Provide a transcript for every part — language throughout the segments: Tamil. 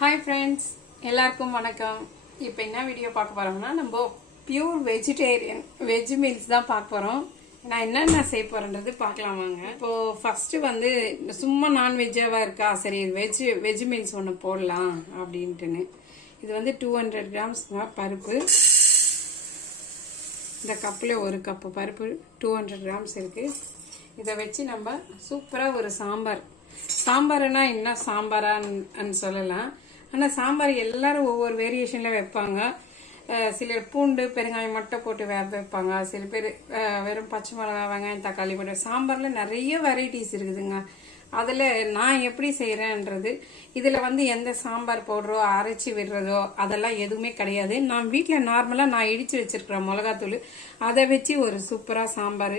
ஹாய் ஃப்ரெண்ட்ஸ் எல்லாருக்கும் வணக்கம். இப்போ என்ன வீடியோ பார்க்க போகிறோம்னா நம்ம பியூர் வெஜிடேரியன் வெஜ் மீல்ஸ் தான் பார்க்க போகிறோம் நான் என்னென்ன செய்ய போகிறேன்றது பார்க்கலாம் வாங்க. இப்போது ஃபஸ்ட்டு வந்து சும்மா நான்வெஜ்ஜாவாக இருக்கா? சரி வெஜ் வெஜ் மீல்ஸ் ஒன்று போடலாம் அப்படின்ட்டுன்னு. இது வந்து டூ ஹண்ட்ரட் கிராம்ஸ் பருப்பு. இந்த கப்பில் ஒரு கப்பு பருப்பு டூ ஹண்ட்ரட் கிராம்ஸ் இருக்குது இதை வச்சு நம்ம சூப்பராக ஒரு சாம்பார். சாம்பார்னா என்ன சாம்பாரான்னு சொல்லலாம். ஆனால் சாம்பார் எல்லாரும் ஒவ்வொரு வேரியேஷனில் வைப்பாங்க. சிலர் பூண்டு பெருங்காயம் மட்டும் போட்டு வே வைப்பாங்க. சில பேர் அஹ் வெறும் பச்சை மிளகா வெங்காயம் தக்காளி போட்டு சாம்பாரில் நிறைய வெரைட்டிஸ் இருக்குதுங்க. அதில் நான் எப்படி செய்கிறேன்றது இதில் வந்து எந்த சாம்பார் பவுடரோ அரைச்சி விடுறதோ அதெல்லாம் எதுவுமே கிடையாது. நான் வீட்டில் நார்மலாக நான் இடித்து வச்சுருக்கிற மிளகாத்தூள் அதை வச்சு ஒரு சூப்பராக சாம்பார்.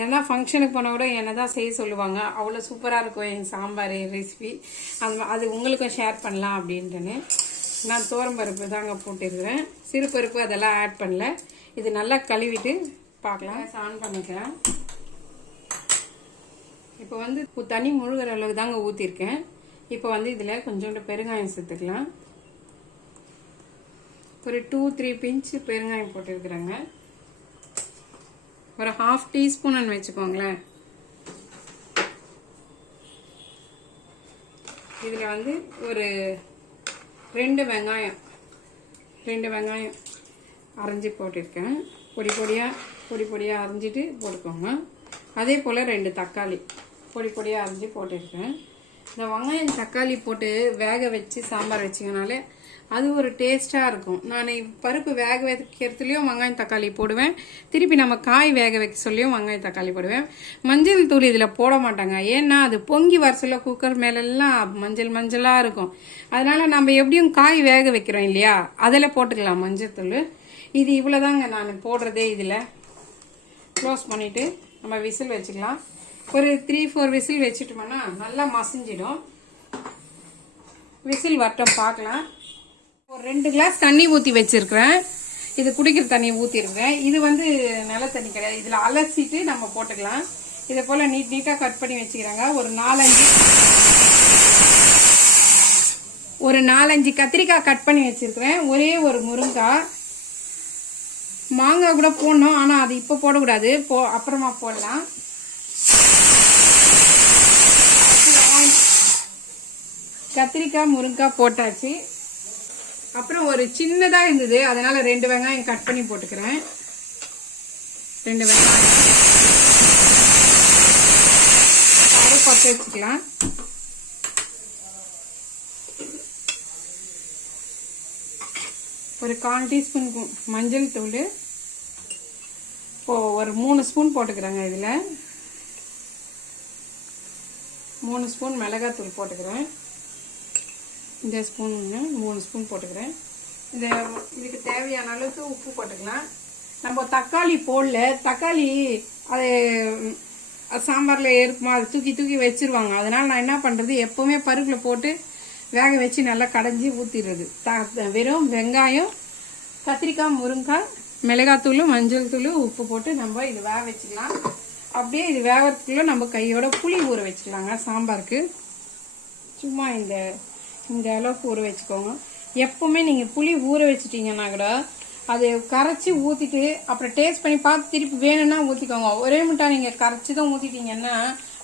ஏன்னா ஃபங்க்ஷனுக்கு போனால் கூட என்ன தான் செய்ய சொல்லுவாங்க அவ்வளோ சூப்பராக இருக்கும் என் சாம்பார் ரெசிபி அது அது உங்களுக்கும் ஷேர் பண்ணலாம் அப்படின்ட்டுன்னு நான் தோரம்பருப்பு தாங்க போட்டிருக்கிறேன். சிறுபருப்பு அதெல்லாம் ஆட் பண்ணல. இது நல்லா கழுவிட்டு பார்க்கலாம். ஆன் பண்ணிக்கிறேன். இப்போ வந்து தண்ணி முழுகிற அளவுக்கு தாங்க ஊற்றிருக்கேன் இப்போ வந்து இதில் கொஞ்சோண்டு பெருங்காயம் சேர்த்துக்கலாம். ஒரு டூ த்ரீ பிஞ்ச் பெருங்காயம் போட்டிருக்கிறேங்க. ஒரு ஹாஃப் டீஸ்பூன் வச்சுக்கோங்களேன். இதில் வந்து ஒரு ரெண்டு வெங்காயம் ரெண்டு வெங்காயம் அரைஞ்சி போட்டிருக்கேன். பொடி பொடியாக பொடி பொடியாக அரைஞ்சிட்டு போட்டுக்கோங்க. அதே போல் ரெண்டு தக்காளி. பொடி பொடியாக அரைஞ்சி போட்டிருக்கேன். இந்த வெங்காயம் தக்காளி போட்டு வேக வச்சு சாம்பார் வச்சிங்கனாலே அது ஒரு டேஸ்ட்டாக இருக்கும். நான் பருப்பு வேக வைக்கிறதுலையும் வெங்காயம் தக்காளி போடுவேன். திருப்பி நம்ம காய் வேக வைக்க சொல்லியும் வெங்காயம் தக்காளி போடுவேன். மஞ்சள் தூள் இதில் போட மாட்டாங்க. ஏன்னா அது பொங்கி வர சொல்ல குக்கர் மேலெல்லாம் மஞ்சள் மஞ்சளாக இருக்கும். அதனால் நம்ம எப்படியும் காய் வேக வைக்கிறோம் இல்லையா? அதில் போட்டுக்கலாம் மஞ்சள் தூள். இது இவ்வளோதாங்க நான் போடுறதே இதில். க்ளோஸ் பண்ணிவிட்டு நம்ம விசில் வச்சுக்கலாம். ஒரு த்ரீ ஃபோர் விசில் வச்சுட்டோம்னா நல்லா மசிஞ்சிடும். விசில் வரட்டும் பார்க்கலாம். ஒரு ரெண்டு கிளாஸ் தண்ணி ஊற்றி வச்சிருக்கிறேன். இது குடிக்கிற தண்ணி ஊற்றிருக்கேன் இது வந்து நல்ல தண்ணி கிடையாது. இதில் அலசிட்டு நம்ம போட்டுக்கலாம். இதை போல் நீட் நீட்டாக கட் பண்ணி வச்சுக்கிறாங்க. ஒரு நாலஞ்சு ஒரு நாலஞ்சு கத்திரிக்காய் கட் பண்ணி வச்சுருக்கிறேன். ஒரே ஒரு முருங்காய் மாங்காய் கூட போடணும் ஆனால் அது இப்போ போடக்கூடாது. போ அப்புறமா போடலாம். கத்திரிக்காய் முருங்காய் போட்டாச்சு. அப்புறம் ஒரு சின்னதாக இருந்தது. அதனால ரெண்டு வெங்காயம் கட் பண்ணி போட்டுக்கிறேன். ரெண்டு வெங்காயம். அரை வச்சுக்கலாம். ஒரு கால் டீஸ்பூன் மஞ்சள் தூள். இப்போ ஒரு மூணு ஸ்பூன் போட்டுக்கிறேங்க இதில். மூணு ஸ்பூன் மிளகாத்தூள் போட்டுக்கிறேன். இந்த ஸ்பூனுங்க மூணு ஸ்பூன் போட்டுக்கிறேன். இந்த இதுக்கு தேவையான அளவுக்கு உப்பு போட்டுக்கலாம். நம்ம தக்காளி போடல. தக்காளி அது சாம்பாரில் இருக்குமா அது தூக்கி தூக்கி வச்சிருவாங்க. அதனால் நான் என்ன பண்ணுறது எப்போவுமே பருப்பில் போட்டு வேக வச்சு நல்லா கடைஞ்சி ஊற்றிடுறது த வெறும் வெங்காயம் கத்திரிக்காய் முருங்காய் மிளகாத்தூள் மஞ்சள் தூள் உப்பு போட்டு நம்ம இது வேக வச்சுக்கலாம். அப்படியே இது வேகிறதுக்குள்ளே நம்ம கையோட புளி ஊற வச்சுக்கலாங்க சாம்பாருக்கு. சும்மா இந்த இந்த அளவுக்கு ஊற வச்சுக்கோங்க. எப்பவுமே நீங்கள் புளி ஊற வச்சிட்டீங்கன்னா கூட அது கரைச்சி ஊற்றிட்டு அப்புறம் டேஸ்ட் பண்ணி பார்த்து திருப்பி வேணும்னா ஊற்றிக்கோங்க ஒரே முட்டா நீங்கள் கரைச்சி தான் ஊற்றிட்டீங்கன்னா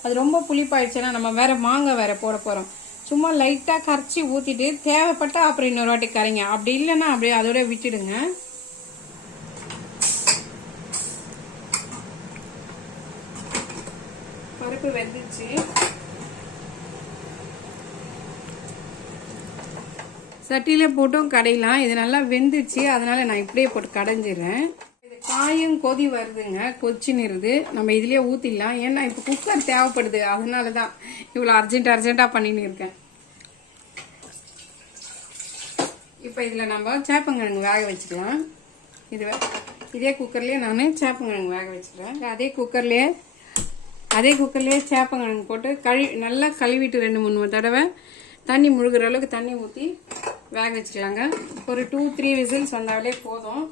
அது ரொம்ப புளிப்பாயிடுச்சுன்னா நம்ம வேற மாங்காய் வேற போட போகிறோம் சும்மா லைட்டாக கரைச்சி ஊற்றிட்டு தேவைப்பட்டா அப்புறம் இன்னொரு வாட்டி கரைங்க. அப்படி இல்லைன்னா அப்படியே அதோட விட்டுடுங்க. பருப்பு வெந்துச்சு சட்டியில் போட்டும் கடையலாம். இது நல்லா வெந்துச்சு. அதனால் நான் இப்படியே போட்டு கடைஞ்சிடுறேன் இது காயும் கொதி வருதுங்க. கொச்சின்னுருது நம்ம இதுலேயே ஊற்றிடலாம் ஏன்னா இப்போ குக்கர் தேவைப்படுது. அதனால தான் இவ்வளோ அர்ஜென்ட் அர்ஜென்ட்டாக பண்ணின்னு இருக்கேன். இப்போ இதில் நம்ம சேப்பங்கிழங்கு வேக வச்சுக்கலாம். இது இதே குக்கர்லேயே நான் சேப்பங்கிழங்கு வேக வச்சுக்கிறேன். அதே குக்கர்லேயே அதே குக்கர்லேயே சேப்பங்கிழங்கு போட்டு கழு நல்லா கழுவிட்டு ரெண்டு மூணு தடவை தண்ணி முழுகிற அளவுக்கு தண்ணி ஊற்றி வேக வச்சுக்கலாங்க. ஒரு டூ த்ரீ விசில்ஸ் வந்தாலே போதும்.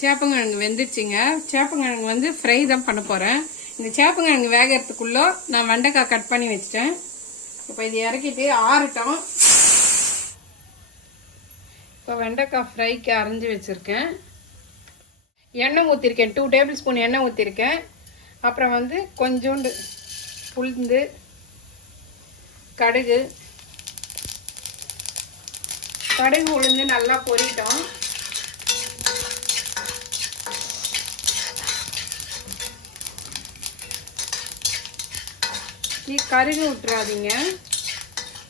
சேப்பங்கிழங்கு வெந்துடுச்சுங்க சேப்பங்கிழங்கு வந்து ஃப்ரை தான் பண்ண போகிறேன் இந்த சேப்பங்கிழங்கு வேகிறதுக்குள்ளே நான் வெண்டைக்காய் கட் பண்ணி வச்சிட்டேன். இப்போ இது இறக்கிட்டு ஆறட்டும். இப்போ வெண்டைக்காய் ஃப்ரைக்கு அரைஞ்சி வச்சுருக்கேன். எண்ணெய் ஊற்றிருக்கேன் டூ டேபிள் ஸ்பூன் எண்ணெய் ஊற்றிருக்கேன் அப்புறம் வந்து கொஞ்சோண்டு உளுந்து கடுகு. கடுகு உளுந்து நல்லா பொரிட்டோம். நீ கருகு விட்டுறாதீங்க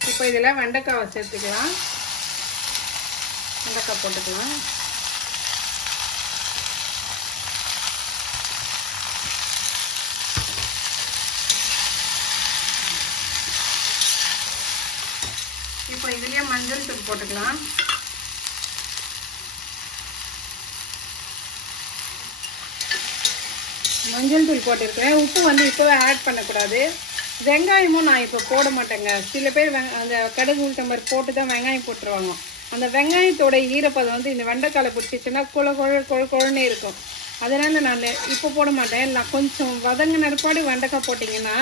இப்போ இதில் வெண்டைக்காவை சேர்த்துக்கலாம். வெண்டைக்காய் போட்டுக்கலாம் இப்போ இதுலேயே மஞ்சள் தூள் போட்டுக்கலாம். மஞ்சள் தூள் போட்டிருக்கேன். உப்பு வந்து இப்போவே ஆட் பண்ணக்கூடாது. வெங்காயமும் நான் இப்போ போட மாட்டேங்க. சில பேர் வெ அந்த கடுகு உளுத்தம்பர் போட்டு தான் வெங்காயம் போட்டுருவாங்க. அந்த வெங்காயத்தோட ஈரப்பதம் வந்து இந்த வெண்டைக்காலை பிடிச்சிச்சுன்னா குழ குழ குழ குழன்னே இருக்கும். அதனால் நான் இப்போ போட மாட்டேன். நான் கொஞ்சம் வதங்க நறுப்பாடு வெண்டைக்காய் போட்டிங்கன்னா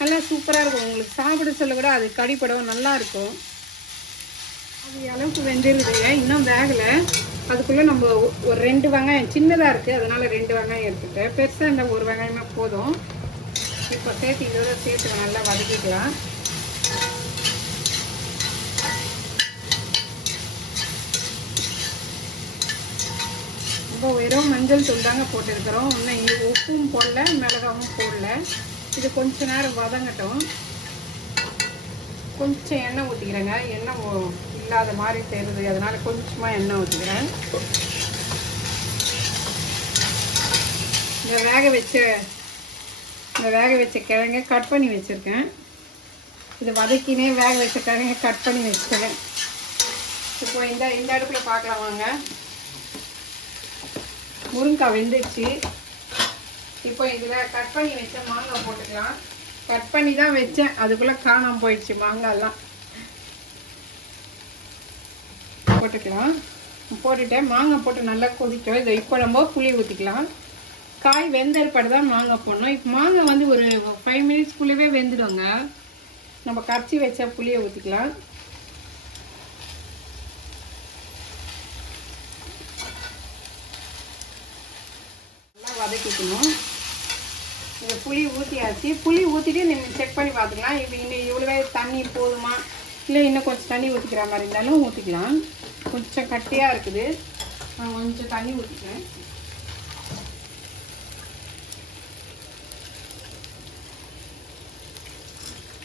நல்லா சூப்பராக இருக்கும். உங்களுக்கு சாப்பிட சொல்ல கூட அது கடிப்படம். நல்லாயிருக்கும் இருக்கும். அது அளவுக்கு வெந்திருக்குதுங்க இன்னும் வேகலை. அதுக்குள்ளே நம்ம ஒரு ரெண்டு வெங்காயம் சின்னதாக இருக்குது அதனால் ரெண்டு வெங்காயம் எடுத்துட்டேன் பெருசாக இருந்தால் ஒரு வெங்காயமாக போதும். இப்போ சேர்த்து இதோட சேர்த்து நல்லா வதக்கிக்கலாம். இப்போ வெறும் மஞ்சள் தூள் தாங்க போட்டிருக்கிறோம். இன்னும் இங்கே உப்பும் போடல மிளகாவும் போடல. இது கொஞ்ச நேரம் வதங்கட்டும். கொஞ்சம் எண்ணெய் ஊற்றிக்கிறேங்க எண்ணெய் இல்லாத மாதிரி தெரியுது. அதனால் கொஞ்சமாக எண்ணெய் ஊற்றிக்கிறேன் இந்த வேக வச்ச இந்த வேக வச்ச கிழங்க கட் பண்ணி வச்சுருக்கேன். இது வதக்கினே வேக வச்ச கிழங்க கட் பண்ணி வச்சுட்டேன். இப்போ இந்த இந்த அடுப்பில் பார்க்கலாம் வாங்க. முருங்கைக்காய் வெந்துடுச்சு இப்போ இதில் கட் பண்ணி வச்ச மாங்காய் போட்டுக்கலாம். கட் பண்ணி தான் வச்சேன். அதுக்குள்ளே காணாமல் போயிடுச்சு மாங்காய்லாம். போட்டுக்கலாம். போட்டுட்டேன் மாங்காய் போட்டு நல்லா கொதிக்கும் இதை இப்போ நம்ம புளி ஊற்றிக்கலாம் காய் வெந்தற்பாடு தான் மாங்காய் போடணும். இப்போ மாங்காய் வந்து ஒரு ஃபைவ் மினிட்ஸ்க்குள்ளவே வெந்துடுங்க. நம்ம கரைச்சி வச்ச புளியை ஊற்றிக்கலாம் நல்லா வதக்கிக்கணும். இந்த புளி ஊற்றியாச்சு புளி ஊற்றிட்டு நீங்கள் செக் பண்ணி பார்த்துக்கலாம். இப்போ இன்னும் இவ்வளோவே தண்ணி போதுமா? இல்லை இன்னும் கொஞ்சம் தண்ணி ஊற்றிக்கிற மாதிரி இருந்தாலும் ஊற்றிக்கலாம் கொஞ்சம் கட்டியாக இருக்குது. நான் கொஞ்சம் தண்ணி ஊற்றிக்கிறேன்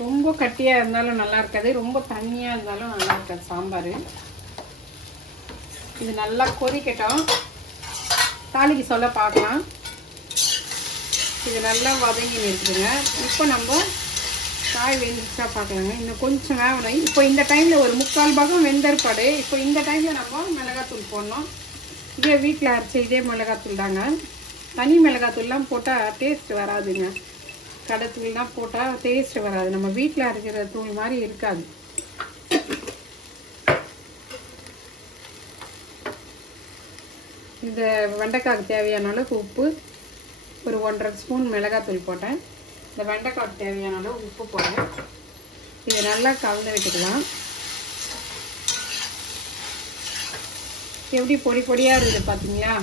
ரொம்ப கட்டியாக இருந்தாலும் நல்லா இருக்காது. ரொம்ப தண்ணியாக இருந்தாலும் நல்லா இருக்காது சாம்பார். இது நல்லா கொதிக்கட்டும். தாளிக்கு சொல்ல பார்க்கலாம். இது நல்லா வதங்கி இருக்குதுங்க இப்போ நம்ம காய் வெந்துச்சா பார்க்கலாங்க. இன்னும் கொஞ்சம் வேகணும் இப்போ இந்த டைமில் ஒரு முக்கால் பாகம் வெந்தற்பாடு. இப்போ இந்த டைமில் நம்ம மிளகாத்தூள் போடணும். இதே வீட்டில் அரைச்ச இதே மிளகாத்தூள் தாங்க. தனி மிளகாத்தூள்லாம் போட்டால் டேஸ்ட் வராதுங்க. கடை தூள்லாம் போட்டால் டேஸ்ட் வராது. நம்ம வீட்டில் அரைக்கிற தூள் மாதிரி இருக்காது. இந்த வெண்டைக்காய்க்கு தேவையான அளவுக்கு உப்பு. ஒரு ஒன்றரை ஸ்பூன் மிளகாத்தூள் போட்டேன். இந்த வெண்டைக்காய்க்கு தேவையான அளவு உப்பு போடுறேன் இதை நல்லா கலந்து விட்டுக்கலாம். எப்படி பொடி பொடியாக இருக்குது பார்த்தீங்களா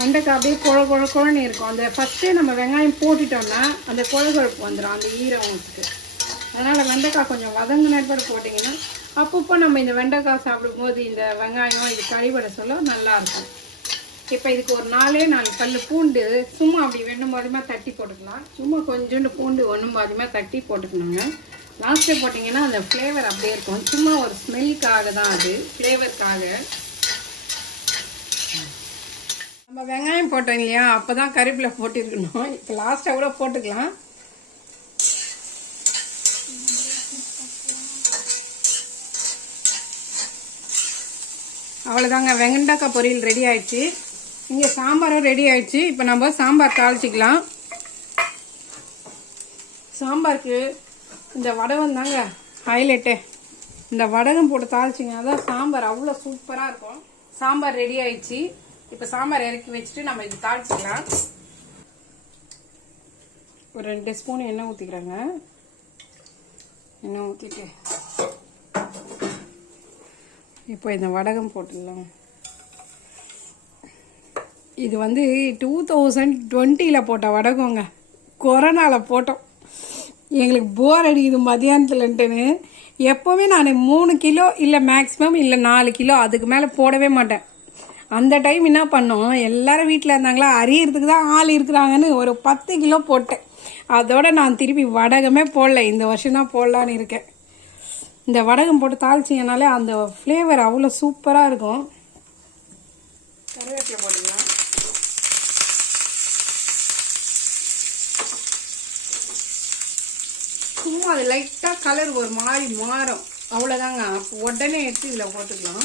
வெண்டைக்காய் அப்படியே குழ குழ குழன்னு இருக்கும். அந்த ஃபஸ்ட்டே நம்ம வெங்காயம் போட்டுட்டோம்னா அந்த குழ குழப்பு வந்துடும் அந்த ஈரவங்களுக்கு அதனால் வெண்டைக்காய் கொஞ்சம் வதங்கின நேரத்தோட போட்டிங்கன்னா அப்பப்போ நம்ம இந்த வெண்டைக்காய் சாப்பிடும்போது இந்த வெங்காயம் இது கறிபட சொல்ல நல்லாயிருக்கும் இப்போ இதுக்கு ஒரு நாலே நாலு பல்லு பூண்டு சும்மா அப்படி வெண்ணும் பாதியமாக தட்டி போட்டுக்கலாம் சும்மா கொஞ்சோண்டு பூண்டு ஒன்றும் பாதியமாக தட்டி போட்டுக்கணுங்க. லாஸ்ட்டில் போட்டிங்கன்னா அந்த ஃப்ளேவர் அப்படியே இருக்கும். சும்மா ஒரு ஸ்மெல்லுக்காக தான் அது. ஃப்ளேவருக்காக நம்ம வெங்காயம் போட்டோம் இல்லையா? அப்போ தான் கருப்பில் போட்டிருக்கணும். இப்போ லாஸ்ட்டாக கூட போட்டுக்கலாம். அவ்வளோதாங்க வெங்கண்டாக்காய் பொரியல் ரெடி ஆயிடுச்சு. இங்கே சாம்பாரும் ரெடி ஆயிடுச்சு. இப்போ நம்ம சாம்பார் தாளிச்சிக்கலாம். சாம்பாருக்கு இந்த வடகம் தாங்க ஹைலைட்டு இந்த வடகம் போட்டு தாளிச்சிங்கன்னா தான் சாம்பார் அவ்வளோ சூப்பராக இருக்கும். சாம்பார் ரெடி ஆயிடுச்சு. இப்போ சாம்பார் இறக்கி வச்சுட்டு நம்ம இது தாளிச்சிக்கலாம். ஒரு ரெண்டு ஸ்பூன் எண்ணெய் ஊற்றிக்கிறேங்க எண்ணெய் ஊற்றிட்டு இப்போ இந்த வடகம் போட்டுடலாம் இது வந்து டூ தௌசண்ட் டுவெண்ட்டியில் போட்ட வடகோங்க கொரோனாவில் போட்டோம். எங்களுக்கு போர் அடிக்குது மதியானத்துலன்ட்டுன்னு எப்போவுமே நான் மூணு கிலோ இல்லை மேக்ஸிமம் இல்லை நாலு கிலோ அதுக்கு மேலே போடவே மாட்டேன். அந்த டைம் என்ன பண்ணோம்? எல்லாரும் வீட்டில் இருந்தாங்களா? அறியறதுக்கு தான் ஆள் இருக்கிறாங்கன்னு ஒரு பத்து கிலோ போட்டேன். அதோட நான் திருப்பி வடகமே போடல. இந்த வருஷம் தான் போடலான்னு இருக்கேன். இந்த வடகம் போட்டு தாளிச்சிங்கனாலே அந்த ஃப்ளேவர் அவ்வளோ சூப்பராக இருக்கும். கருவேப்பிலை போட்டுக்கலாம் சும்மா அது லைட்டாக கலர் ஒரு மாதிரி மாறும். அவ்வளோதாங்க அப்போ உடனே எடுத்து இதில் போட்டுக்கலாம்.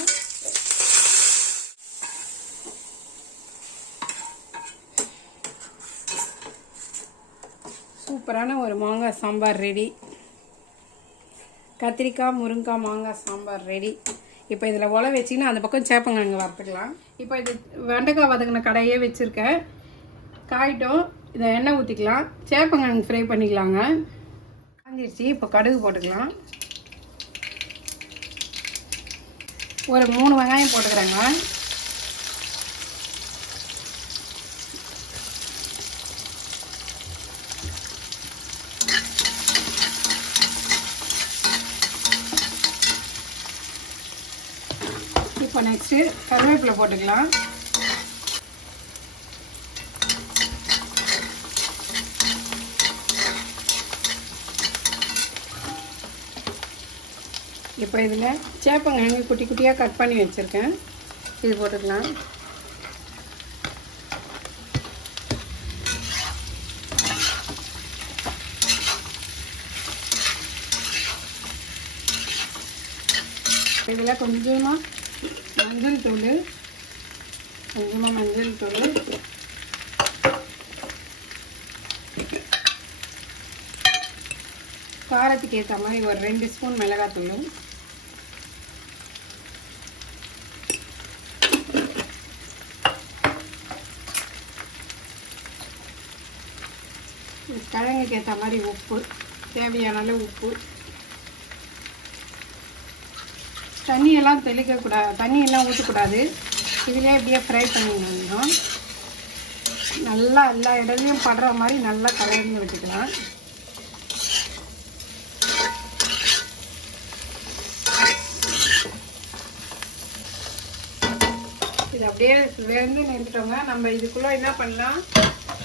சூப்பரான ஒரு மாங்காய் சாம்பார் ரெடி கத்திரிக்காய் முருங்காய் மாங்காய் சாம்பார் ரெடி இப்போ இதில் உல வச்சிங்கன்னா அந்த பக்கம் சேப்பங்கிழங்கு வறுத்துக்கலாம். இப்போ இது வெண்டைக்காய் வதங்கின கடையே வச்சுருக்கேன். காயிட்டும் இதை எண்ணெய் ஊற்றிக்கலாம் சேப்பங்கிழங்கு ஃப்ரை பண்ணிக்கலாங்க. காஞ்சிருச்சு இப்போ கடுகு போட்டுக்கலாம். ஒரு மூணு வெங்காயம் போட்டுக்கிறேங்க. இப்போ நெக்ஸ்ட்டு கருவேப்பிலை போட்டுக்கலாம். இப்போ இதில் சேப்பங்கிழங்கு குட்டி குட்டியாக கட் பண்ணி வச்சுருக்கேன். இது போட்டுக்கலாம். இதில் கொஞ்சமாக மஞ்சள் தூள் கொஞ்சமாக மஞ்சள் தூள். காரத்துக்கு ஏற்ற மாதிரி ஒரு ரெண்டு ஸ்பூன் மிளகாத்தூள். கிழங்குக்கு ஏற்ற மாதிரி உப்பு தேவையான அளவு உப்பு. தண்ணியெல்லாம் தெளிக்கக்கூடாது தண்ணியெல்லாம் ஊற்றக்கூடாது இதிலே அப்படியே ஃப்ரை பண்ணிடணும் நல்லா எல்லா இடத்துலையும் படுற மாதிரி நல்லா கலந்து விட்டுக்கலாம் அப்படியே வெந்து நிறுத்திட்டோங்க நம்ம இதுக்குள்ளே என்ன பண்ணலாம்?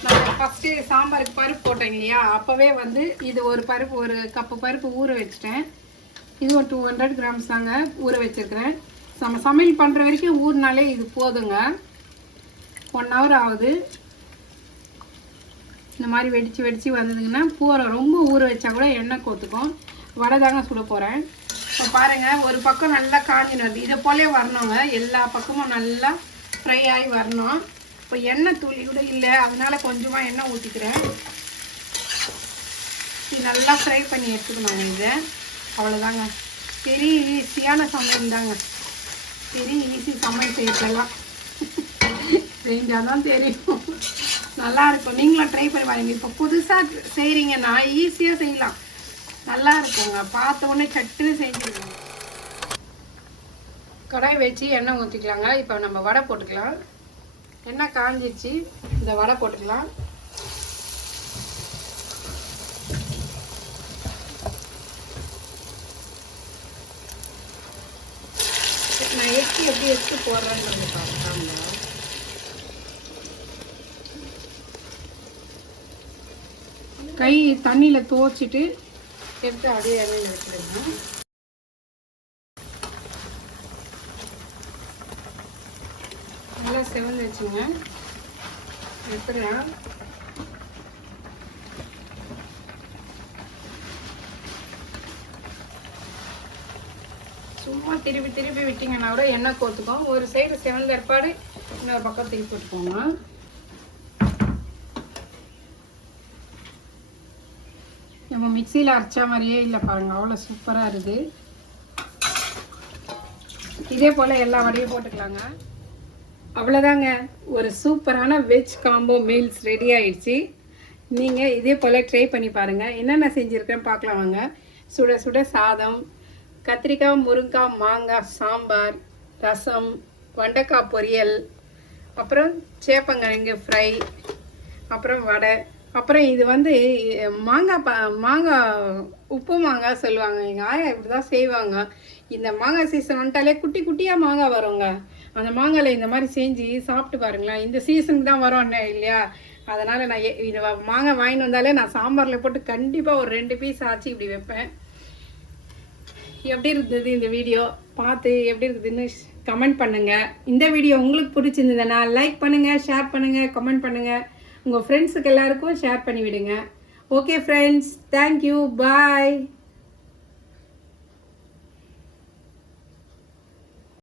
நம்ம ஃபஸ்ட்டு சாம்பாருக்கு பருப்பு போட்டோம் இல்லையா? அப்போவே வந்து இது ஒரு பருப்பு ஒரு கப்பு பருப்பு ஊற வச்சுட்டேன். இது ஒரு டூ ஹண்ட்ரட் கிராம்ஸ் தாங்க ஊற வச்சுருக்கிறேன். நம்ம சமையல் பண்ணுற வரைக்கும் ஊறினாலே இது போதுங்க. ஒன் ஹவர் ஆகுது. இந்த மாதிரி வெடித்து வெடித்து வந்ததுங்கன்னா பூரை ரொம்ப ஊற வச்சா கூட எண்ணெய் கோத்துக்கும். வடை தாங்க சுட போகிறேன் இப்போ பாருங்கள் ஒரு பக்கம் நல்லா காஞ்சின்னு வருது இதை போலே வரணுங்க. எல்லா பக்கமும் நல்லா ஃப்ரை ஆகி வரணும். இப்போ எண்ணெய் துளி கூட இல்லை. அதனால் கொஞ்சமாக எண்ணெய் ஊற்றிக்கிறேன் இது நல்லா ஃப்ரை பண்ணி எடுத்துக்கணும் இதை. அவ்வளோதாங்க பெரிய ஈஸியான சமையல் தாங்க. பெரிய ஈஸி சமையல் செய்யலாம் செஞ்சால் தான் தெரியும். நல்லா இருக்கும். நீங்களும் ட்ரை பண்ணி பாருங்க. இப்போ புதுசாக செய்கிறீங்கன்னா ஈஸியாக செய்யலாம். நல்லா இருக்குங்க. பார்த்த உடனே சட்டுன்னு செஞ்சுருக்கோம் கடாய் வச்சு எண்ணெய் ஊற்றிக்கலாங்க இப்போ நம்ம வடை போட்டுக்கலாம். எண்ணெய் காஞ்சிச்சு இந்த வடை போட்டுக்கலாம். நான் எடுத்து எப்படி எடுத்து போடுறேன்னு பார்த்தாங்க கை தண்ணியில் துவச்சிட்டு எடுத்து அப்படியே இறங்கி வச்சுருங்க நல்லா வச்சுங்க. எடுத்துடலாம். சும்மா திருப்பி திருப்பி விட்டிங்கன்னா கூட எண்ணெய் கோத்துக்கும். ஒரு சைடு செவந்த ஏற்பாடு இன்னொரு பக்கம் திருப்பி விட்டுக்கோங்க நம்ம மிக்சியில் அரைச்சா மாதிரியே இல்லை பாருங்க. அவ்வளோ சூப்பராக இருக்குது. இதே போல் எல்லா வடையும் போட்டுக்கலாங்க. அவ்வளோதாங்க ஒரு சூப்பரான வெஜ் காம்போ மீல்ஸ் ரெடி ஆயிடுச்சு. நீங்கள் இதே போல் ட்ரை பண்ணி பாருங்கள் என்னென்ன செஞ்சுருக்கேன்னு பார்க்கலாம் வாங்க. சுட சுட சாதம் கத்திரிக்காய் முருங்காய் மாங்காய் சாம்பார் ரசம் வெண்டைக்காய் பொரியல் அப்புறம் சேப்பங்கிழங்கு ஃப்ரை அப்புறம் வடை அப்புறம் இது வந்து மாங்காய் ப மாங்காய் உப்பு மாங்காய் சொல்லுவாங்க. எங்கள் ஆயா இப்படி தான் செய்வாங்க. இந்த மாங்காய் சீசன் வந்துட்டாலே குட்டி குட்டியாக மாங்காய் வருங்க. அந்த மாங்காயில் இந்த மாதிரி செஞ்சு சாப்பிட்டு பாருங்களேன். இந்த சீசனுக்கு தான் வரும் இல்லையா? அதனால் நான் இது மாங்காய் வாங்கிட்டு வந்தாலே நான் சாம்பாரில் போட்டு கண்டிப்பாக ஒரு ரெண்டு பீஸ் ஆச்சு இப்படி வைப்பேன். எப்படி இருந்தது இந்த வீடியோ? பார்த்து எப்படி இருக்குதுன்னு கமெண்ட் பண்ணுங்கள் இந்த வீடியோ உங்களுக்கு பிடிச்சிருந்ததுன்னா லைக் பண்ணுங்கள் ஷேர் பண்ணுங்கள் கமெண்ட் பண்ணுங்கள் உங்கள் ஃப்ரெண்ட்ஸுக்கு எல்லாருக்கும் ஷேர் பண்ணி விடுங்க ஓகே ஃப்ரெண்ட்ஸ் தேங்க்யூ பாய்